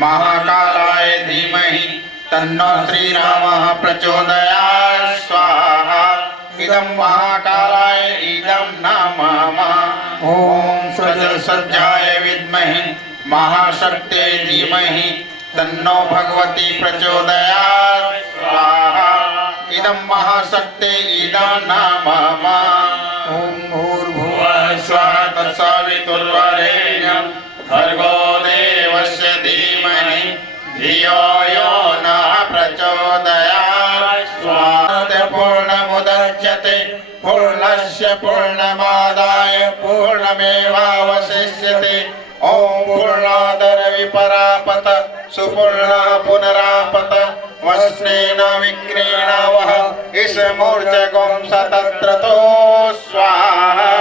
महाकालाय धीमहि तन्नो श्रीरामः प्रचोदयात् स्वाहा। इदं महाकालाय इदं नमः। ओम सज्जाय विद्महे महाशक्ते धीमहि तन्नो भगवती प्रचोदयात् स्वाहा। इदं महाशक्ते इदं नमः। ओम भूर्भुवः स्वः तत्सवितुर्वरेण्यं भर्गो देवस्य धीमहि धियो यो नः प्रचोदयात् स्वाहा। पूर्णमुदच्यते पूर्णस्य पूर्णमादाय पूर्णमेवावशिष्यते। ओम पूर्णादर विपरापत सुपूर्णः पुनरापत वस्नेन विक्रीण वः इसमूर्जगुं सतत्रतो स्वाहा।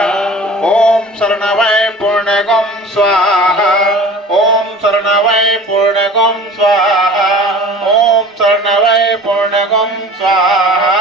ओम शरणवै पूर्णगुं स्वाहा। ओम शरणवै पूर्णगुं स्वाहा। ओम शरणवै पूर्णगुं स्वाहा।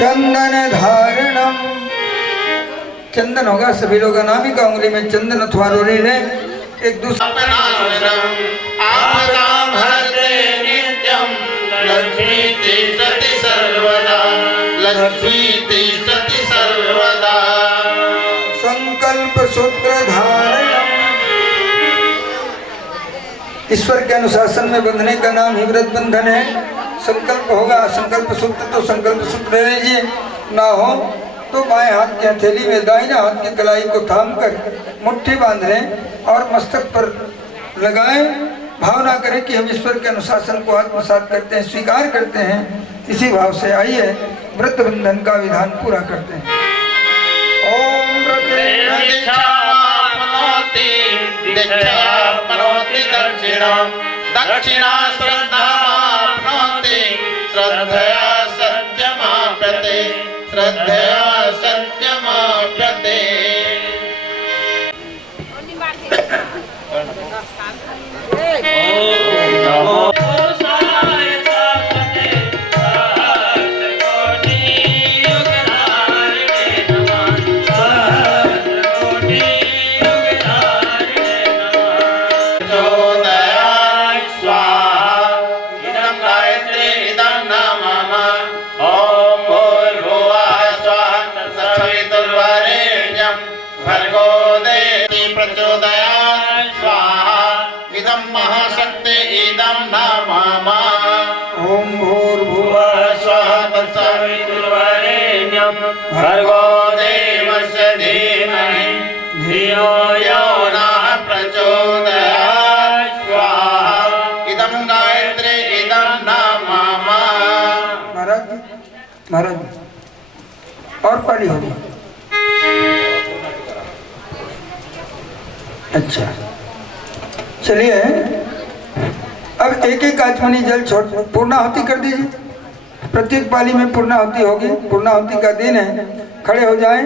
चंदन धारणम, चंदन होगा सभी लोग अनामिका उंगली में चंदन अथवा रोली ले एक दूसरे संकल्प सूत्र धारणम। ईश्वर के अनुशासन में बंधने का नाम ही व्रत बंधन है। संकल्प होगा, संकल्प सूत्र तो संकल्प सूत्र ले लीजिए, ना हो तो बाएं हाथ की हथेली में दाहिना हाथ की कलाई को थाम कर मुट्ठी बांध लें और मस्तक पर लगाएं। भावना करें कि हम ईश्वर के अनुशासन को आत्मसात करते हैं, स्वीकार करते हैं। इसी भाव से आइए व्रत बंधन का विधान पूरा करते हैं। ओम दक्षिणा श्रद्धाप्नोति श्रद्धया सत्यमाप्यते श्रद्धया सत्यमाप्यते। प्रचोदयात् स्वाहा। इदं महाशक्ते इदं नमः। ओम भूर्भुवः स्वः तत्सवितुर्वरेण्यं भर्गो देवस्य धीमहि धियो यो नः प्रचोदयात् स्वाहा। इदं गायत्री इदं नमः। महाराज महाराज और पाली होगी। अच्छा चलिए अब एक एक आचमनी जल छोड़ पूर्णाहुति कर दीजिए। प्रत्येक पाली में पूर्णाहुति होगी। पूर्णाहुति का दिन है। खड़े हो जाएं।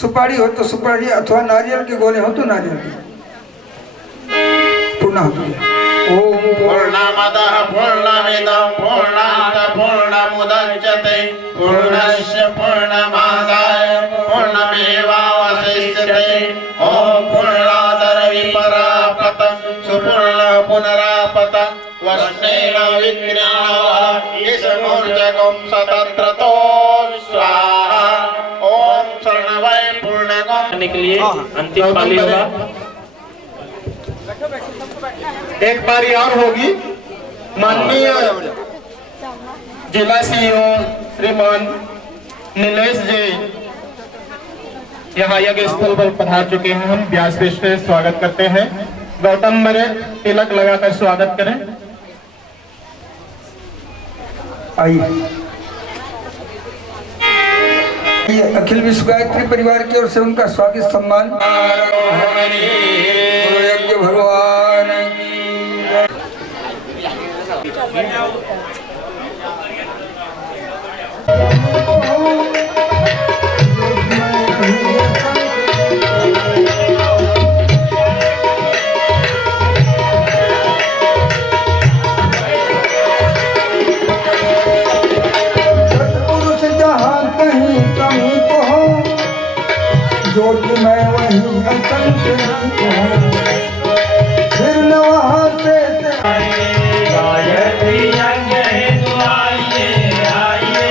सुपारी हो तो सुपारी अथवा नारियल के गोले हो तो नारियल की पूर्णाहुति। ओम पूर्णमदः पूर्णमिदं पूर्णात् पूर्णमुदच्यते पूर्णस्य पूर्णमादाय पूर्णमेवावशिष्यते। ओम पूर्णादर विपरापत सुपूर्णः पुनरापत वस्नेन विक्रीण वः इसमूर्जगुं सतत्रतो स्वाहा। ओम शरणवै पूर्णगुं करने के लिए अंतिम पाली होगा। एक बारी और होगी। माननीय जिला सीईओ श्रीमान नीलेश जी यहाँ यज्ञ स्थल पर पधार चुके हैं। हम व्यास पीठ से स्वागत करते हैं। गौतम मेरे तिलक लगाकर स्वागत करें। आइए अखिल विश्व गायत्री परिवार की ओर से उनका स्वागत सम्मान यज्ञ भगवान ज्योति मैं वही असंख्य फिर न वहाँ से गायत्री यज्ञ हेतु आइए आइए,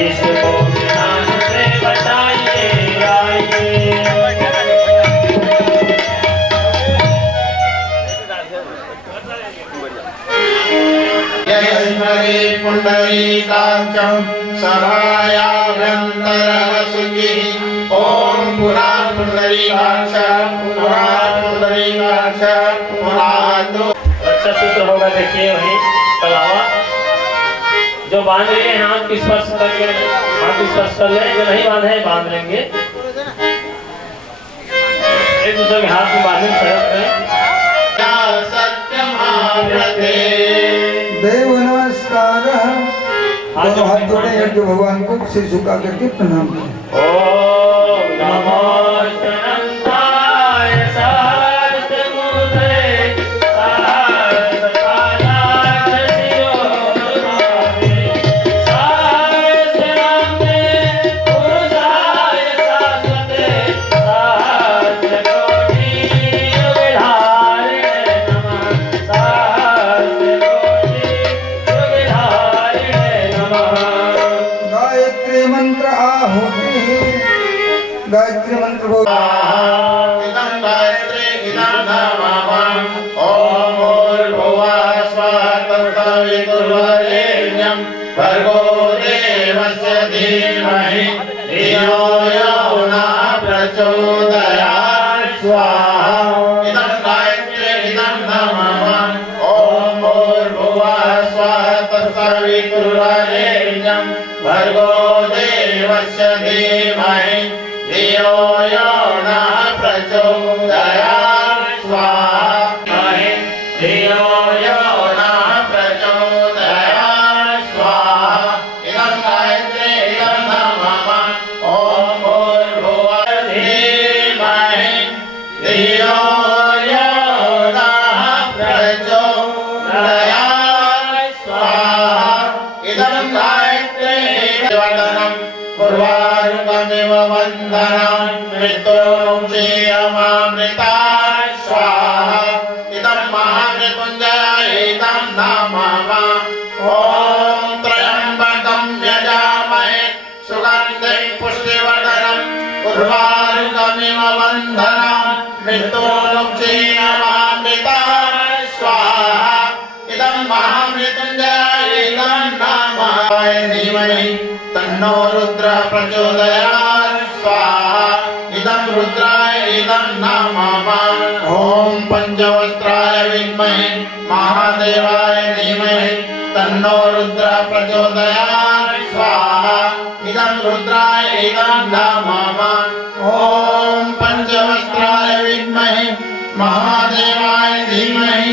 इसको ज्ञान से बताइए आइए। यस्मरे पुंडरीकाक्षं सभायाभ्यन्तरवसुचिः। ओम पुराण पुंडरीकाक्ष पुरातो। अच्छा सूत्र होगा, देखिए वही कलावा जो बांध रहे हैं हाथ की स्पर्श करके हाथ की स्पर्श कर लें, जो नहीं बांधे बांध लेंगे। एक दूसरे के हाथ में बांधने शरत करें। सत्यमाव्रते देव नमस्कार। दोनों हाथ जोड़े यज्ञ भगवान को सिर झुका करके प्रणाम करें। ओम नमो अनंताय सहस्रमूर्ते सहस्रकालाय शिरोमणि सहस्रनामे पुरुषाय शाश्वते सहस्रकोटि युगधारिणे नमः सहस्रकोटि युगधारिणे नमः। गायत्री मंत्र आहुति। गायत्री मंत्र बोल। इदं गायत्री इदं नमः। ओम भूर्भुवः स्वः तत्सवितुर्वरेण्यं भर्गो देवस्य धीमहि धियो यो नः प्रचोदयात् स्वाहा। इदं गायत्री इदं नमः। ओम भूर्भुवः स्वः तत्सवितुर्वरेण्यं भर्गो देवस्य धीमहि धियो यो नः प्रचोदयात् स्वाहा। धियो यो नः प्रचोदयात् स्वाहा। इदं गायत्री इदं नमः। ओम भूर्भुवः धीमहि धियो यो नः प्रचोदयात् स्वाहा। इदं गायत्री वदनं पूर्वारुकमिव वन्दनं मृत्युमुक्षीयमामृता स्वाहा। इदं महामृत्युञ्जय इदं नमः। ॐ त्र्यम्बकं यजामहे सुगन्धिं पुष्टिवर्धनं पूर्वारुकमिव वन्दनं मृत्युमुक्षीयमामृता स्वाहा। इदं महामृत्युञ्जय इदं नमः। धीमहि तन्नो रुद्रः प्रचोदयात् स्वाहा। इदं रुद्राय इदं नमः। ओम पंचवस्त्राय विद्महे महादेवाय धीमहि तन्नो रुद्रः प्रचोदयात् स्वाहा। इदं रुद्राय इदं नमः। ओम पंचवस्त्राय विद्महे महादेवाय धीमहि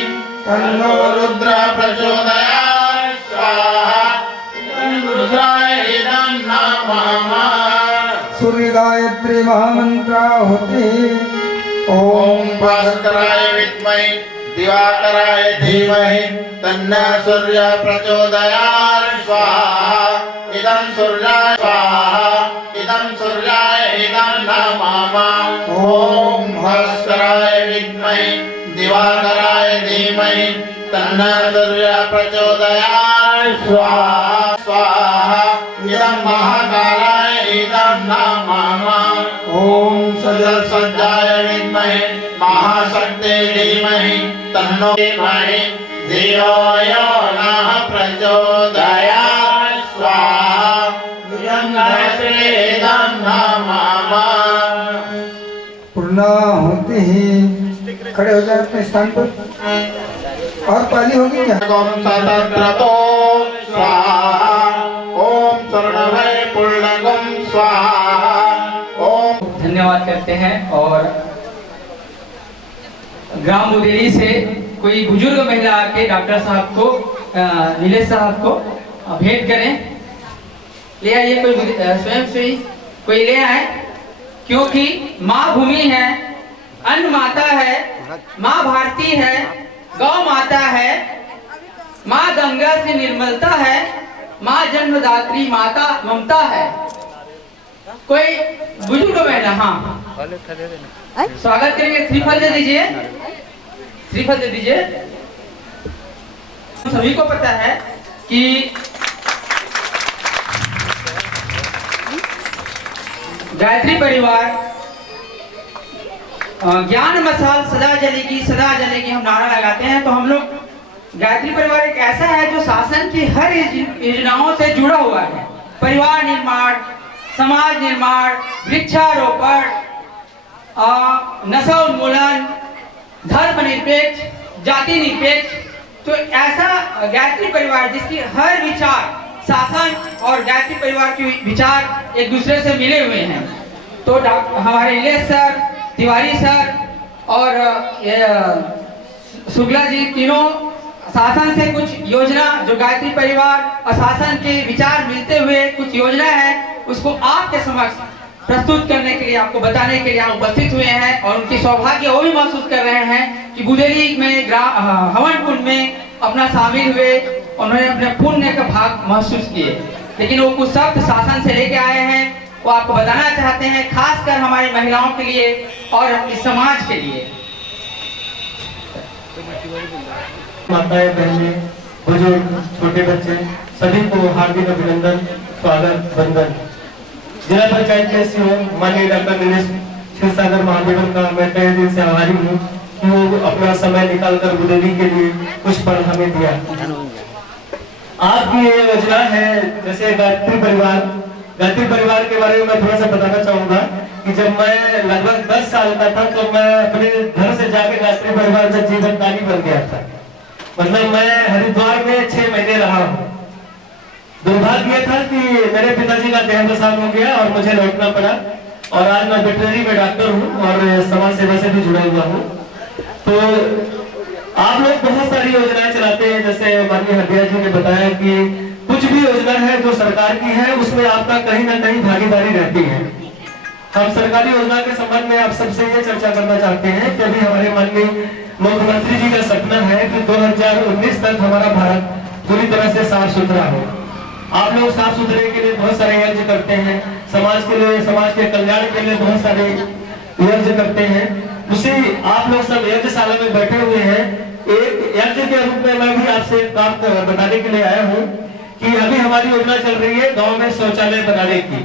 तन्नो रुद्रः प्रचोदयात् स्वाहा। रुद्राय इदं नमः। सूर्य गायत्री महामंत्राहुति। ओम भास्कराय विद्महे दिवाकराय धीमहि तन्नः सूर्यः प्रचोदयात् स्वाहा। इदं सूर्याय स्वाहा। इदं सूर्याय इदं नमः। ओम भास्कराय विद्महे दिवाकराय धीमहि तन्नः सूर्यः प्रचोदयात् स्वाहा स्वाहा। इदं महाकालाय इदं नमः। ओम सज्जाय विद्महे महाशक्ते धीमहि तन्नो धीमहि धियो यो नः प्रचोदयात् स्वाहा। इदं गायत्री इदं नमः। ना होते ही खड़े हो जाए अपने स्थान पर। और पाली होगी क्या? ओम सतत्रतो स्वाहा ओम शरणवै पुण्यगम स्वाहा ओम। धन्यवाद करते हैं। और ग्राम बुदेली से कोई बुजुर्ग महिला आके डॉक्टर साहब को नीलेश साहब को भेंट करें। ले आइए कोई स्वयं से ही कोई ले आए, क्योंकि माँ भूमि है, अन्न माता है, माँ भारती है, गौ माता है, माँ गंगा से निर्मलता है, माँ जन्मदात्री माता ममता है। कोई बुजुर्ग महिला, हाँ स्वागत करेंगे। श्रीफल दे दीजिए, श्रीफल दे दीजिए। सभी को पता है कि गायत्री परिवार ज्ञान मसाल सदा जलेगी सदा जलेगी हम नारा लगाते हैं। तो हम लोग गायत्री परिवार एक ऐसा है जो शासन की हर योजनाओं से जुड़ा हुआ है। परिवार निर्माण, समाज निर्माण, वृक्षारोपण, नशा उन्मूलन, धर्मनिरपेक्ष, जाति निरपेक्ष। तो ऐसा गायत्री परिवार जिसकी हर विचार शासन और गायत्री परिवार के विचार एक दूसरे से मिले हुए हैं। तो हमारे नीलेश सर, तिवारी सर और शुक्ला जी तीनों शासन से कुछ योजना जो गायत्री परिवार और शासन के विचार मिलते हुए कुछ योजना है उसको आपके समक्ष प्रस्तुत करने के लिए, आपको बताने के लिए यहाँ उपस्थित हुए हैं। और उनकी सौभाग्य वो भी महसूस कर रहे हैं कि बुदेली में हवन कुंड में अपना शामिल हुए, उन्होंने अपने पुण्य का भाग महसूस किए। लेकिन वो कुछ शब्द शासन से लेके आए हैं, वो आपको बताना चाहते हैं, खासकर हमारी महिलाओं के लिए और इस समाज के लिए। माताएं, बहनें, बुजुर्ग, छोटे बच्चे सभी को हार्दिक अभिनंदन, स्वागत, वंदन। जिला पंचायत के सीओ माननीय डॉक्टर नीलेश क्षीरसागर महादेवन का मैं तहे दिल से आभारी हूँ कि वो अपना समय निकालकर बुदेली के लिए कुछ पल हमें दिया। आपकी ये योजना है जैसे गायत्री परिवार के बारे में मैं थोड़ा सा बताना चाहूंगा कि जब मैं लगभग 10 साल का था तो मैं अपने घर से जाकर गायत्री परिवार का जीवनदानी बन गया था। मतलब मैं हरिद्वार में 6 महीने रहा हूँ। दुर्भाग्य था कि मेरे पिताजी का देहांत हो गया और मुझे लौटना पड़ा। और आज मैं वेटरनरी में डॉक्टर हूँ और समाज सेवा से भी जुड़ा हुआ हूँ। तो आप लोग बहुत सारी योजनाएं चलाते हैं, जैसे माननीय हटिया जी ने बताया कि कुछ भी योजना है जो सरकार की है उसमें आपका कहीं ना कहीं भागीदारी रहती है। हम सरकारी योजना के संबंध में आप सबसे ये चर्चा करना चाहते हैं कि अभी हमारे माननीय मुख्यमंत्री जी का सपना है कि 2019 तक हमारा भारत पूरी तरह से साफ सुथरा हो। आप लोग साफ सुथरे के लिए बहुत सारे यज्ञ करते हैं, समाज के लिए, समाज के कल्याण के लिए बहुत सारे यज्ञ करते हैं। उसी आप लोग सब यज्ञशाला में बैठे हुए हैं। एक यज्ञ के रूप में मैं भी आपसे एक काम बताने के लिए आया हूँ कि अभी हमारी योजना चल रही है गांव में शौचालय बनाने की।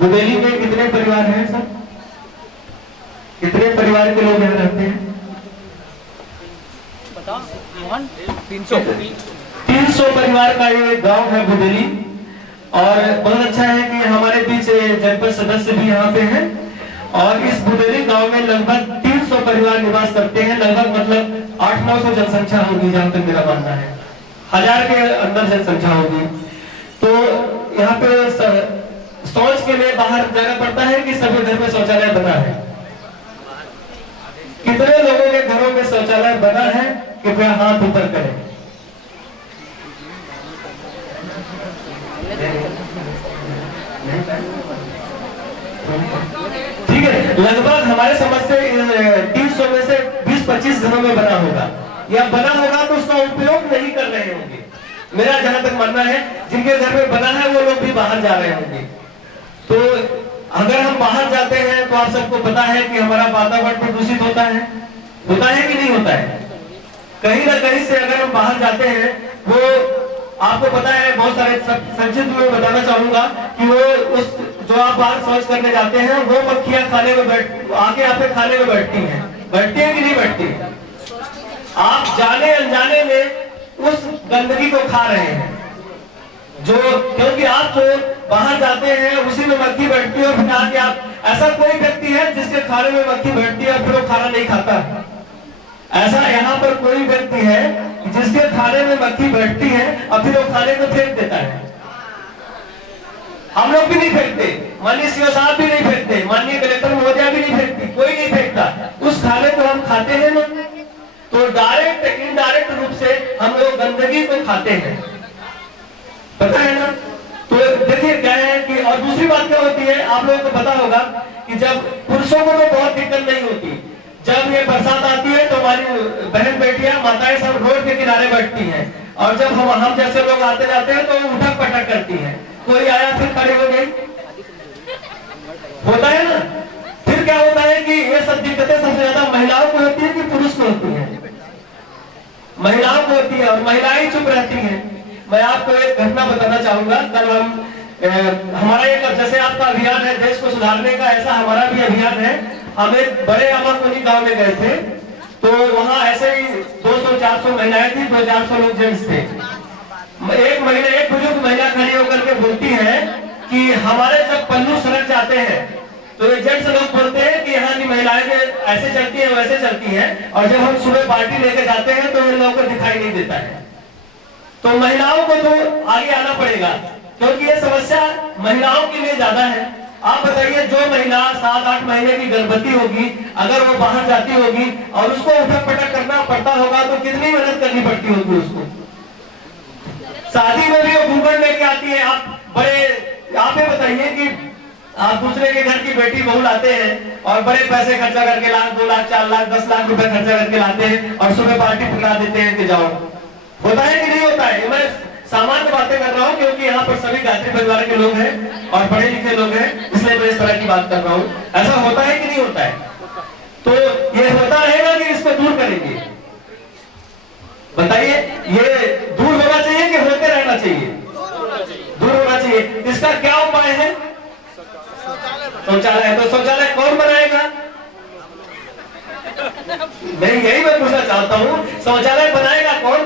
बुदेली में कितने परिवार हैं सर? कितने परिवार के लोग यहाँ रहते हैं? 300 परिवार का ये गांव है बुदेली। और बहुत अच्छा है कि हमारे बीच जनपद सदस्य भी यहाँ पे हैं। और इस बुदेली गांव में लगभग 300 परिवार निवास करते हैं। लगभग मतलब 800-900 जनसंख्या होगी जहाँ तक मेरा मानना है, 1000 के अंदर जनसंख्या होगी। तो यहाँ पे शौच के लिए बाहर जाना पड़ता है कि सभी घर में शौचालय बना है? कितने लोगों के घरों में शौचालय बना है? कृपया हाथ ऊपर करें। ठीक है, लगभग हमारे समझ से 300 में से 20-25 घरों में बना होगा, या बना होगा तो उसका उपयोग नहीं कर रहे होंगे। मेरा जहां तक मानना है जिनके घर में बना है वो लोग भी बाहर जा रहे होंगे। तो अगर हम बाहर जाते हैं तो आप सबको पता है कि हमारा वातावरण प्रदूषित होता है कि नहीं होता है? कहीं ना कहीं से अगर हम बाहर जाते हैं, वो आपको पता है, बहुत सारे संक्षिप्त में बताना चाहूंगा कि वो उस जो आप बाहर शौच करने जाते हैं वो मक्खियां खाने में आके आप खाने में बैठती हैं कि नहीं बैठती? आप जाने अनजाने में उस गंदगी को खा रहे हैं। जो, क्योंकि आप जो बाहर जाते हैं उसी में मक्खी बैठती है और फिर आके आप, ऐसा कोई व्यक्ति है जिसके खाने में मक्खी बैठती है और फिर वो खाना नहीं खाता? ऐसा यहाँ पर कोई व्यक्ति है जिसके खाने में मक्खी बैठती है और फिर वो खाने को फेंक देता है? हम लोग भी नहीं फेंकते, माननीय सीओ साहब भी नहीं फेंकते, माननीय कलेक्टर महोदया भी नहीं फेंकती, कोई नहीं फेंकता। उस खाने को हम खाते हैं ना, तो डायरेक्ट इनडायरेक्ट रूप से हम लोग गंदगी को खाते हैं, पता है ना। तो देखिए क्या है कि, और दूसरी बात क्या होती है, आप लोगों को पता होगा कि जब पुरुषों को तो बहुत दिक्कत नहीं होती, जब ये बरसात आती है तो हमारी बहन बेटियां माताएं सब रोड के किनारे बैठती हैं, और जब हम जैसे लोग आते जाते हैं तो उठक पटक करती हैं, कोई आया फिर खड़े हो गए, होता है ना। फिर क्या होता है कि ये सब दिक्कतें सबसे ज्यादा महिलाओं को होती है कि पुरुष को होती है? महिलाओं को होती है, और महिलाएं चुप रहती हैं। मैं आपको एक घटना बताना चाहूंगा। कल हमारा एक, जैसे आपका अभियान है देश को सुधारने का, ऐसा हमारा भी अभियान है। हम एक बड़े अमाकोनी गांव में गए थे, तो वहां ऐसे ही 200-400 महिलाएं थी, 200-400 लोग जेंट्स थे। एक बुजुर्ग महिला खड़ी होकर के बोलती है कि हमारे जब पल्लू सड़क जाते हैं तो ये जेंट्स लोग बोलते हैं कि यहाँ की महिलाएं ऐसे चलती हैं वैसे चलती हैं, और जब हम सुबह पार्टी लेके जाते हैं तो इन लोगों को दिखाई नहीं देता है। तो महिलाओं को तो आगे आना पड़ेगा, क्योंकि ये समस्या महिलाओं के लिए ज्यादा है। आप बताइए, जो महिला 7-8 महीने की गर्भवती होगी, अगर वो बाहर जाती होगी और उसको उठक पटक करना पड़ता होगा तो कितनी मेहनत करनी पड़ती होगी उसको। शादी में भी वो घूंघट लेके आती है। आप ये बताइए कि आप दूसरे के घर की बेटी बहू लाते हैं और बड़े पैसे खर्चा करके 1 लाख, 2 लाख, 4 लाख, 10 लाख रुपए खर्चा करके लाते हैं, और सुबह पार्टी पकड़ा देते हैं कि जाओ। होता है कि नहीं होता है? मैं सामान्य बातें कर रहा हूँ, क्योंकि यहाँ पर सभी गायत्री परिवार के लोग हैं और पढ़े लिखे लोग हैं, इसलिए मैं इस तरह की बात कर रहा हूँ। ऐसा होता है कि नहीं होता है? तो ये होता रहेगा कि इसको दूर करेंगे? बताइए, ये दूर होना चाहिए कि होते रहना चाहिए? दूर होना चाहिए। इसका क्या उपाय है? शौचालय। तो शौचालय कौन बनाएगा? मैं यही पूछना चाहता हूँ, शौचालय बनाएगा कौन?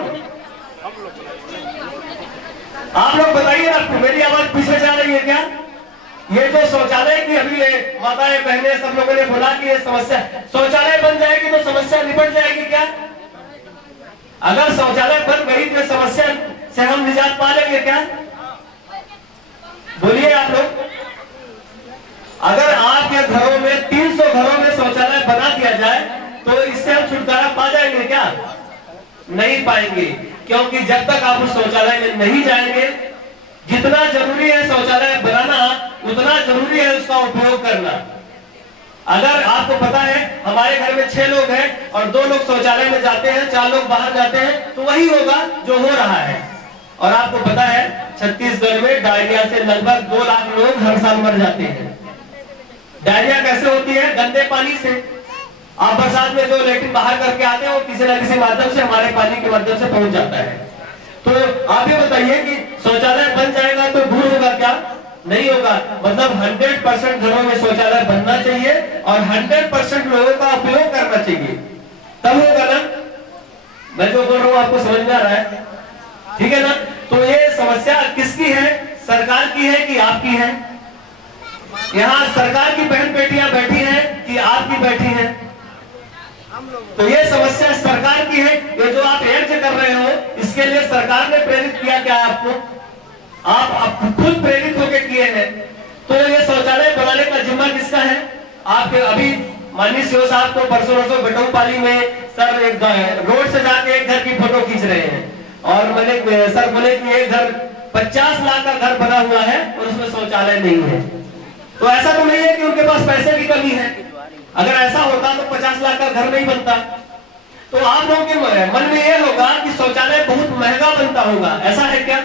आप लोग बताइए ना, मेरी आवाज पीछे जा रही है क्या? ये जो शौचालय की अभी माताएं बहनें सब लोगों ने बोला कि ये समस्या, शौचालय बन जाएगी तो समस्या निपट जाएगी क्या? अगर शौचालय बन गई तो समस्या से हम निजात पा लेंगे क्या? बोलिए आप लोग। अगर आपके घरों में 300 घरों में शौचालय बना दिया जाए तो इससे हम छुटकारा पा जाएंगे क्या? नहीं पाएंगे, क्योंकि जब तक आप उस शौचालय में नहीं जाएंगे, जितना जरूरी है शौचालय बनाना उतना जरूरी है उसका उपयोग करना। अगर आपको पता है हमारे घर में 6 लोग हैं और 2 लोग शौचालय में जाते हैं, 4 लोग बाहर जाते हैं, तो वही होगा जो हो रहा है। और आपको पता है छत्तीसगढ़ में डायरिया से लगभग 2 लाख लोग हर साल मर जाते हैं। डायरिया कैसे होती है? गंदे पानी से। आप बरसात में जो लेटरिन बाहर करके आते हैं वो किसी न किसी माध्यम से हमारे पानी के माध्यम से पहुंच जाता है। तो आप ये बताइए कि शौचालय बन जाएगा तो दूर होगा क्या? नहीं होगा। मतलब 100% घरों में शौचालय बनना चाहिए और 100% लोगों का उपयोग करना चाहिए, तब होगा ना। मैं जो बोल रहा हूँ आपको समझ में आ रहा है? ठीक है ना। तो ये समस्या किसकी है? सरकार की है कि आपकी है? यहाँ सरकार की बहन बेटियां बैठी हैं कि आपकी बैठी हैं? तो ये समस्या सरकार की है। ये जो आप यज्ञ कर रहे हो, इसके लिए सरकार ने प्रेरित किया क्या आपको? आप खुद प्रेरित होकर किए हैं। तो ये शौचालय बनाने का जिम्मा किसका है? आपके। अभी माननीय सीओ साहब को परसों बटोपाली में सर एक रोड से जाके एक घर की फोटो खींच रहे हैं, और मैंने सर बोले कि एक घर 50 लाख का घर बना हुआ है और उसमें शौचालय नहीं है। तो ऐसा तो नहीं है कि उनके पास पैसे की कमी है। अगर ऐसा होता तो 50 लाख का घर नहीं बनता। तो आप लोगों के मन में यह होगा कि शौचालय बहुत महंगा बनता होगा, ऐसा है क्या?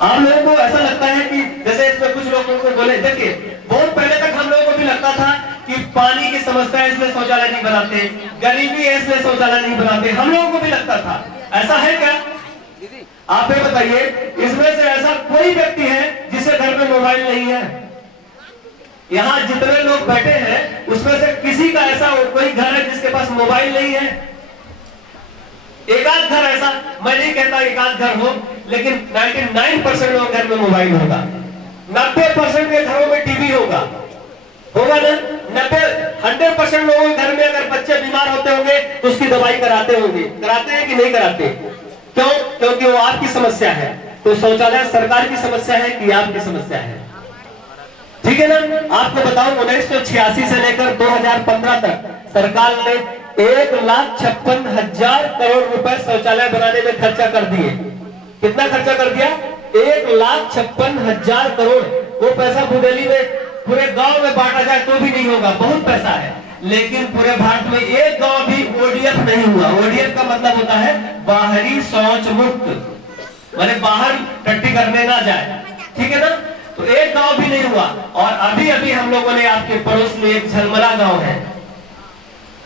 आप लोगों को ऐसा लगता है कि जैसे इसमें कुछ लोगों को बोले, देखिए बहुत पहले तक हम लोगों को भी लगता था कि पानी की समस्या है इसलिए शौचालय नहीं बनाते, गरीबी है इसलिए शौचालय नहीं बनाते, हम लोगों को भी लगता था। ऐसा है क्या? आप ये बताइए, इसमें से ऐसा कोई व्यक्ति है जिसके घर में मोबाइल नहीं है? यहाँ जितने लोग बैठे हैं उसमें से किसी का ऐसा कोई घर है जिसके पास मोबाइल नहीं है? एक आध घर ऐसा, मैं नहीं कहता एक आध घर हो, लेकिन 99% लोग घर में मोबाइल होगा, 90% के घरों में टीवी होगा ना, 100% लोगों के घर में अगर बच्चे बीमार होते होंगे तो उसकी दवाई कराते होंगे, कराते हैं कि नहीं कराते? क्यों? क्योंकि वो आपकी समस्या है। तो शौचालय सरकार की समस्या है कि आपकी समस्या है? ठीक है ना। आपको बताऊं 1986 से लेकर 2015 तक सरकार ने 1,56,000 करोड़ रुपए शौचालय बनाने में खर्चा कर दिए। कितना खर्चा कर दिया? 1,56,000 करोड़। वो पैसा बुंदेली में पूरे गांव में बांटा जाए तो भी नहीं होगा, बहुत पैसा है। लेकिन पूरे भारत में एक गांव भी ओडीएफ नहीं हुआ। ओडीएफ का मतलब होता है बाहरी शौच मुक्त, माने बाहर टट्टी करने ना जाए, ठीक है ना। तो एक गांव भी नहीं हुआ। और अभी अभी हम लोगों ने आपके पड़ोस में एक झलमला गांव है,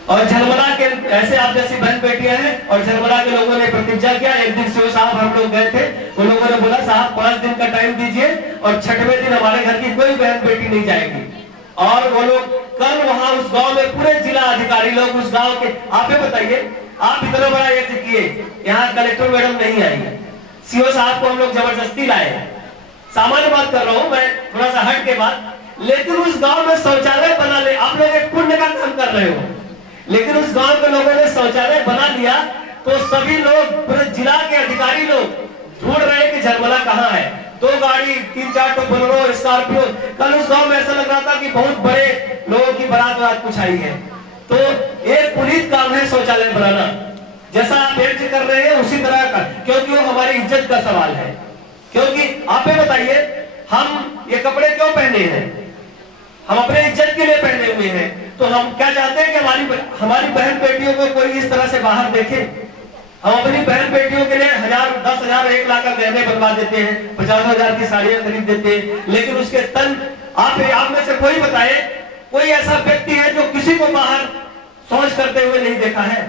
और झलमला के ऐसे आप जैसी बहन बेटियां हैं, और झलमला के लोगों ने प्रतिज्ञा किया। एक दिन सीओ साहब हम लोग गए थे, उन लोगों ने बोला साहब 5 दिन का टाइम दीजिए और 6वें दिन हमारे घर की कोई बहन बेटी नहीं जाएगी। और वो लोग कल वहां उस गांव में पूरे जिला अधिकारी लोग उस गांव के, आप ही बताइए, आप इतना बड़ा यज्ञ किए, यहाँ कलेक्टर मैडम नहीं आई, सीओ साहब को हम लोग जबरदस्ती लाए। सामान्य बात कर रहा हूं मैं, थोड़ा सा हट के बात, लेकिन उस गांव में शौचालय बना ले। आप लोग एक पुण्य का काम कर रहे हो, लेकिन उस गांव के लोगों ने शौचालय बना लिया तो सभी लोग, पूरे जिला के अधिकारी लोग ढूंढ रहे हैं कि झलमला कहाँ है। 2 गाड़ी, 3-4 बोलेरो, स्कॉर्पियो। कल उस गांव में ऐसा लग रहा था कि बहुत बड़े लोगों की बारात कुछ आई है। तो एक पुनीत काम है शौचालय बनाना, जैसा आप यज्ञ कर रहे हैं उसी तरह का, क्योंकि वो हमारी इज्जत का सवाल है। क्योंकि आप ही बताइए, हम ये कपड़े क्यों पहने हैं? हम अपने इज्जत के लिए पहने हुए हैं। तो हम क्या चाहते हैं कि हमारी बहन बेटियों को कोई इस तरह से बाहर देखे? हम अपनी बहन बेटियों के लिए 1000, 10,000, 1 लाख का गहने बनवा देते हैं, 50,000 की साड़ियां खरीद देते हैं, लेकिन उसके तन आप में से कोई बताए, कोई ऐसा व्यक्ति है जो किसी को बाहर शौच करते हुए नहीं देखा है?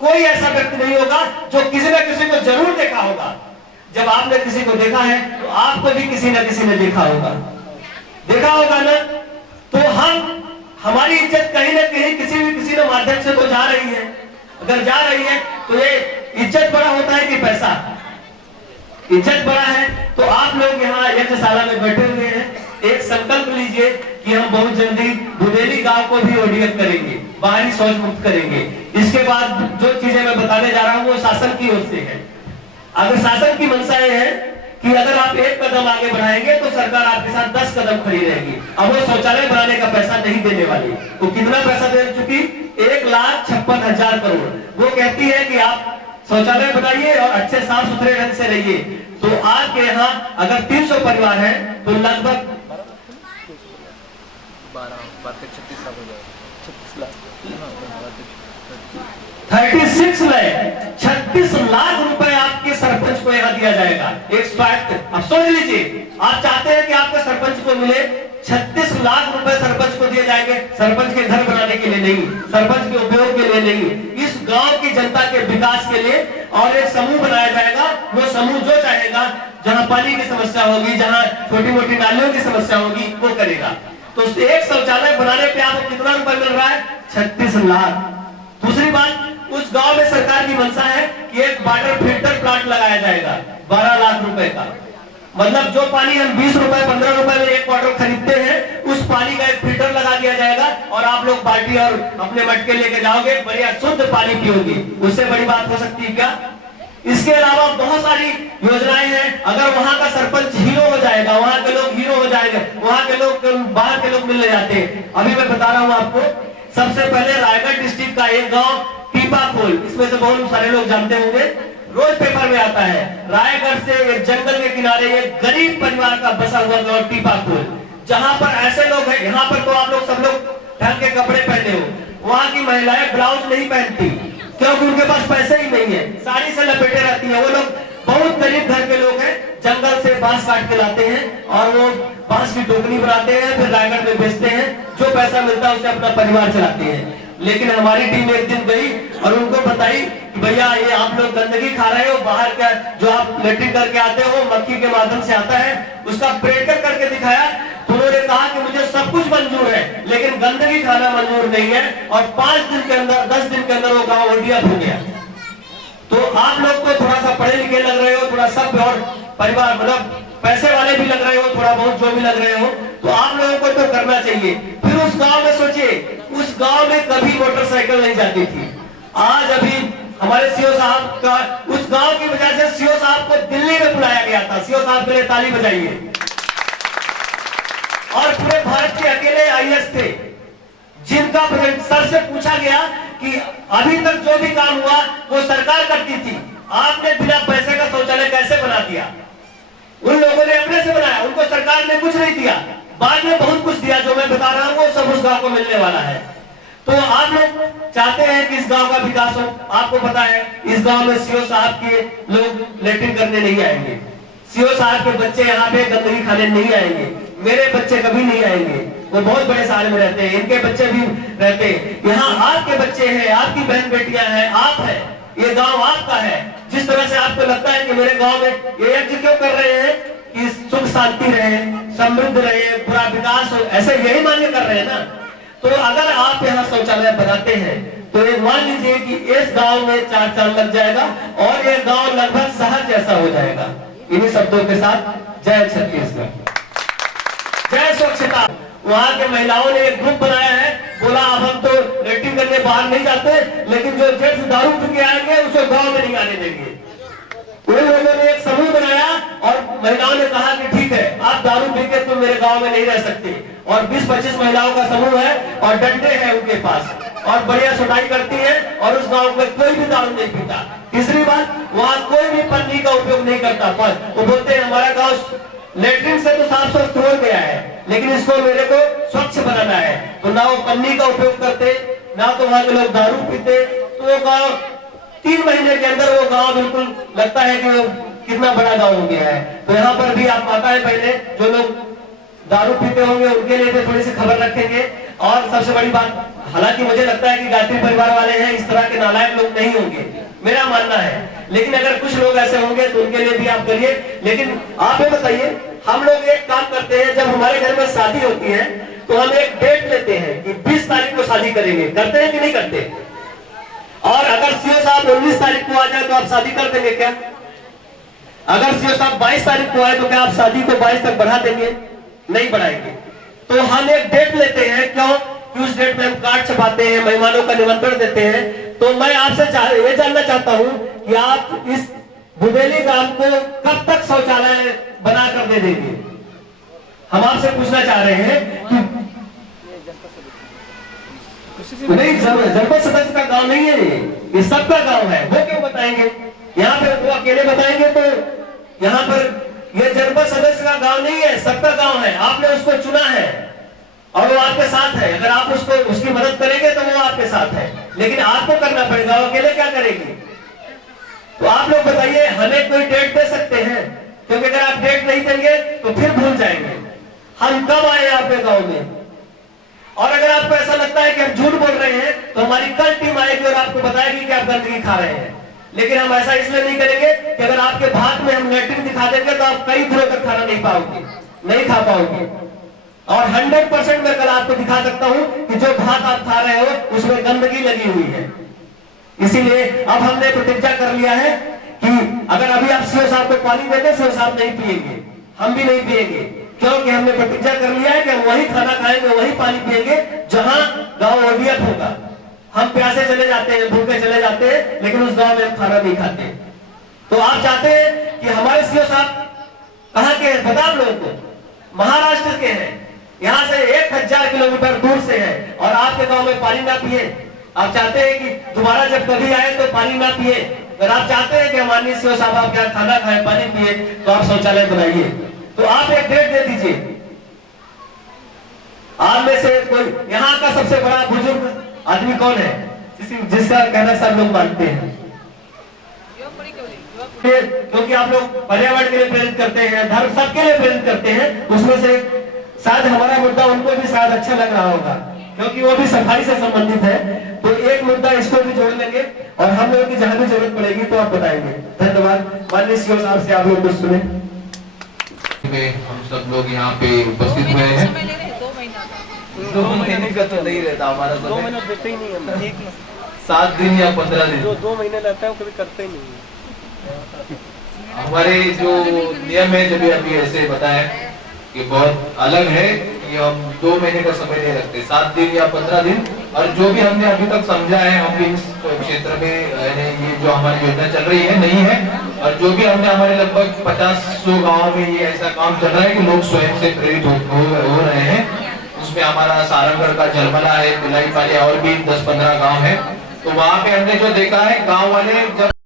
कोई ऐसा व्यक्ति नहीं होगा जो किसी न किसी को जरूर देखा होगा। जब आपने किसी को देखा है तो आपको भी किसी न किसी ने देखा होगा ना। तो हमारी इज्जत कहीं ना कहीं किसी न माध्यम से तो जा रही है। अगर जा रही है तो ये इज्जत बड़ा होता है कि पैसा? इज्जत बड़ा है। तो आप लोग यहाँ यज्ञशाला में बैठे हुए हैं, एक संकल्प लीजिए कि हम बहुत जल्दी बुंदेली गांव को भी ओडीएफ करेंगे, बाहरी शौच मुक्त करेंगे। इसके बाद जो चीजें मैं बताने जा रहा हूँ वो शासन की ओर से है। अगर शासन की मंशा ये है कि अगर आप 1 कदम आगे बढ़ाएंगे तो सरकार आपके साथ 10 कदम खड़ी रहेगी। अब वो शौचालय बनाने का पैसा नहीं देने वाली। वो कितना पैसा दे चुकी? 1,56,000 करोड़। वो कहती है कि आप शौचालय बनाइए और अच्छे साफ सुथरे ढंग से रहिए। तो आपके यहाँ अगर 300 परिवार है तो लगभग 36 लाख रुपए आपके सरपंच को यहाँ दिया जाएगा। एक स्वायत्त, अब सोच लीजिए, आप चाहते हैं कि आपके सरपंच को मिले 36 लाख रुपए सरपंच को दिए जाएंगे। सरपंच के घर बनाने के लिए नहीं, सरपंच के उपयोग के लिए नहीं, इस गांव की जनता के विकास के लिए। और एक समूह बनाया जाएगा, वो समूह जो चाहेगा, जहां पानी की समस्या होगी, जहां छोटी मोटी नालियों की समस्या होगी, वो करेगा। तो एक शौचालय बनाने पे आपको कितना रुपए मिल रहा है? 36 लाख। दूसरी बात, उस गांव में सरकार की मंशा है कि एक वाटर फिल्टर प्लांट लगाया जाएगा 12 लाख रुपए का। मतलब जो पानी हम 20 रुपए 15 रुपए में 1 क्वार्टर खरीदते हैं, उस पानी का एक फिल्टर लगा दिया जाएगा और आप लोग बाल्टी और अपने मटके लेके जाओगे, बढ़िया शुद्ध पानी पियोगे। उससे बड़ी बात हो सकती है क्या? इसके अलावा बहुत सारी योजनाएं हैं। अगर वहां का सरपंच हीरो हो जाएगा, वहां के लोग हीरो हो जाएंगे, वहां के लोग बाहर के लोग मिलने जाते हैं। अभी मैं बता रहा हूं आपको, सबसे पहले रायगढ़ डिस्ट्रिक्ट का एक गांव टीपाखोल, इसमें से बहुत सारे लोग जानते होंगे, रोज पेपर में आता है। रायगढ़ से एक जंगल के किनारे एक गरीब परिवार का बसा हुआ गांव टीपाखोल, जहां पर ऐसे लोग हैं, यहाँ पर तो आप लोग सब लोग ढंग के कपड़े पहने हो, वहां की महिलाएं ब्लाउज नहीं पहनती क्योंकि उनके पास पैसे ही नहीं है, साड़ी से लपेटे रहती है। वो लोग बहुत गरीब घर के लोग हैं, जंगल से बांस काट के लाते हैं और वो बांस की टोकरी बनाते हैं, फिर रायगढ़ में बेचते हैं, जो पैसा मिलता है उससे अपना परिवार चलाते हैं। लेकिन हमारी टीम एक दिन गई और उनको बताई कि भैया ये आप लोग गंदगी खा रहे हो, बाहर का जो आप लेटरिन करके आते हो मक्खी के माध्यम से आता है, उसका प्रेटर करके दिखाया। तो उन्होंने कहा कि मुझे सब कुछ मंजूर है लेकिन गंदगी खाना मंजूर नहीं है। और 5 दिन के अंदर 10 दिन के अंदर वो गांव ओडीएफ हो गया। तो आप लोग को थोड़ा सा पढ़े लिखे लग रहे हो, थोड़ा सभ्य और परिवार मतलब पैसे वाले भी लग रहे हो, थोड़ा बहुत जो भी लग रहे हो, तो आप लोगों को तो करना चाहिए। फिर उस गांव में सोचिए, उस गांव में कभी मोटरसाइकिल नहीं जाती थी। आज अभी हमारे सीओ साहब का उस गांव की वजह से सीओ साहब को दिल्ली में बुलाया गया था। सीओ साहब के लिए ताली बजाइए। और पूरे भारत के अकेले आईएएस थे जिनका सर से पूछा गया कि अभी तक जो भी काम हुआ वो सरकार करती थी, आपने बिना पैसे का शौचालय कैसे बना दिया? उन लोगों ने अपने से बनाया, उनको सरकार ने कुछ नहीं दिया, बाद में बहुत कुछ दिया। जो मैं बता रहा हूं वो सब उस गांव को मिलने वाला है। तो आप लोग चाहते हैं कि इस गांव का विकास हो। आपको पता है इस गांव में सीओ साहब के लोग लेटरिन करने नहीं आएंगे, सीओ साहब के बच्चे यहाँ पे गंदगी खाने नहीं आएंगे, मेरे बच्चे कभी नहीं आएंगे, वो बहुत बड़े शहर में रहते हैं, इनके बच्चे भी रहते हैं। यहाँ आपके बच्चे हैं, आपकी बहन बेटियां हैं, आप है, ये गांव आपका है। जिस तरह से आपको लगता है कि मेरे गांव में ये यज्ञ क्यों कर रहे हैं कि सुख शांति रहे, समृद्ध रहे, पूरा विकास हो, ऐसे यही मान्य कर रहे हैं ना। तो अगर आप यहाँ शौचालय बनाते हैं तो ये मान लीजिए कि इस गांव में 4 चांद लग जाएगा और ये गांव लगभग शहर जैसा हो जाएगा। इन्हीं शब्दों के साथ जय छत्तीसगढ़, जय स्वच्छता। वहां के महिलाओं ने एक ग्रुप बनाया है, बोला अब हम तो लेटरिन करने बाहर नहीं जाते, लेकिन जो जेंट्स दारू पी के आएंगे उसको गांव में नहीं आने देंगे। उन लोगों ने एक समूह बनाया और महिलाओं ने कहा कि ठीक है, आप दारू पी के तुम मेरे गांव में नहीं रह सकते। और 20-25 महिलाओं का समूह है और डंडे हैं उनके पास और बढ़िया सुनाई करती है और उस गांव में कोई भी दारू नहीं पीता। तीसरी बात, वहां कोई भी पन्नी का उपयोग नहीं करता। पर वो बोलते हैं हमारा गांव लेटरिन से तो साफ स्वच्छ हो गया है, लेकिन इसको मेरे को स्वच्छ बनाना है। तो ना वो पन्नी का उपयोग करते, ना तो वहां के लोग दारू पीते। तो वो गांव 3 महीने के अंदर वो गांव बिल्कुल लगता है कि वो कितना बड़ा गांव हो गया है। तो यहाँ पर भी आप माता है, पहले जो लोग दारू पीते होंगे उनके लिए भी थोड़ी सी खबर रखेंगे। और सबसे बड़ी बात, हालांकि मुझे लगता है कि गायत्री परिवार वाले हैं, इस तरह के नालायक लोग नहीं होंगे, मेरा मानना है। लेकिन अगर कुछ लोग ऐसे होंगे तो उनके लिए भी आप करिए। लेकिन आप ये बताइए, हम लोग एक काम करते हैं, जब हमारे घर में शादी होती है तो हम एक डेट लेते हैं कि 20 तारीख को शादी करेंगे। करते हैं कि नहीं करते? और अगर सीओ साहब 19 तारीख को आ जाए तो आप शादी कर देंगे क्या? अगर सीओ साहब 22 तारीख को आए तो क्या आप शादी को 22 तक बढ़ा देंगे? नहीं बढ़ाएंगे। तो हम एक डेट लेते हैं, क्यों? कि उस डेट में हम कार्ड छपाते हैं, मेहमानों का निमंत्रण देते हैं। तो मैं आपसे ये जानना चाहता हूं कि आप इस बुबेली गांव को कब तक शौचालय बना कर दे देंगे? हम आपसे पूछना चाह रहे हैं कि नहीं, जनपद सदस्य का गांव नहीं है ये सबका गांव है। वो क्यों बताएंगे? यहाँ पे वो अकेले बताएंगे तो यहाँ पर ये जनपद सदस्य का गांव नहीं है, सबका गांव है। आपने उसको चुना है और वो आपके साथ है। अगर आप उसको उसकी मदद करेंगे तो वो आपके साथ है, लेकिन आपको करना पड़ेगा, वो अकेले क्या करेंगे? तो आप लोग बताइए, हमें कोई डेट दे सकते हैं? क्योंकि अगर आप डेट नहीं देंगे तो फिर भूल जाएंगे हम कब आए आपके गांव में। और अगर आपको ऐसा लगता है कि हम झूठ बोल रहे हैं तो हमारी कल टीम आएगी और आपको बताएगी कि आप गंदगी खा रहे हैं। लेकिन हम ऐसा इसलिए नहीं करेंगे कि अगर आपके भात में हम लेटरिन दिखा देंगे तो आप कई दिनों तक खाना नहीं पाओगे, नहीं खा पाओगे। और 100% मैं कल आपको दिखा सकता हूं कि जो भात आप खा रहे हो उसमें गंदगी लगी हुई है। इसीलिए अब हमने प्रतिज्ञा कर लिया है कि अगर अभी आप सीओ साहब को पानी देंगे, सीओ साहब नहीं पिएंगे, हम भी नहीं पिएंगे। क्योंकि हमने प्रतिज्ञा कर लिया है कि हम वही खाना खाएंगे, वही पानी पिएंगे जहां गांव ओडीएफ होगा। हम प्यासे चले जाते हैं, भूखे चले जाते हैं, लेकिन उस गांव में हम खाना नहीं खाते। तो आप चाहते हैं कि हमारे सीओ साहब कहां के हैं? बता लोगों को, महाराष्ट्र के हैं, यहाँ से 1000 किलोमीटर दूर से है और आपके गांव में पानी ना पिए। आप चाहते हैं कि दोबारा जब कभी आए तो पानी ना पिए। अगर आप चाहते हैं कि हमारे सीओ साहब आप यहाँ खाना खाए, पानी पिए, तो आप शौचालय बनाइए। तो आप एक डेट दे दीजिए। आप में से कोई यहाँ का सबसे बड़ा बुजुर्ग आदमी कौन है जिसका कहना सब लोग मानते हैं? क्योंकि आप लोग पर्यावरण के लिए प्रेरित करते हैं, धर्म सबके लिए प्रेरित करते हैं, उसमें से शायद हमारा मुद्दा उनको भी शायद अच्छा लग रहा होगा क्योंकि वो भी सफाई से संबंधित है। तो एक मुद्दा इसको भी जोड़ लेंगे और हम लोगों की जहां भी जरूरत पड़ेगी तो आप बताएंगे। धन्यवाद। माननीय सीओ साहब से आप लोग कुछ सुने। हम सब लोग यहाँ पे उपस्थित हुए हैं। 2 महीने का तो नहीं रहता हमारा, 2 महीना देते ही नहीं हम। 7 दिन या 15 दिन। जो 2 महीने रहता है वो कभी करते ही नहीं। हमारे जो नियम है जब अभी ऐसे बताया कि बहुत अलग है कि हम 2 महीने का समय नहीं रखते, 7 दिन या 15 दिन। और जो भी हमने अभी तक समझा है, हम भी इस क्षेत्र में ये जो हमारी योजना चल रही है नहीं है, और जो भी हमने हमारे लगभग 50-100 गाँव में ये ऐसा काम चल रहा है कि लोग स्वयं से प्रेरित हो रहे हैं। उसमें हमारा सारंगढ़ का जलमला है, पिलाई पाली और भी 10-15 गाँव है। तो वहाँ पे हमने जो देखा है, गाँव वाले जब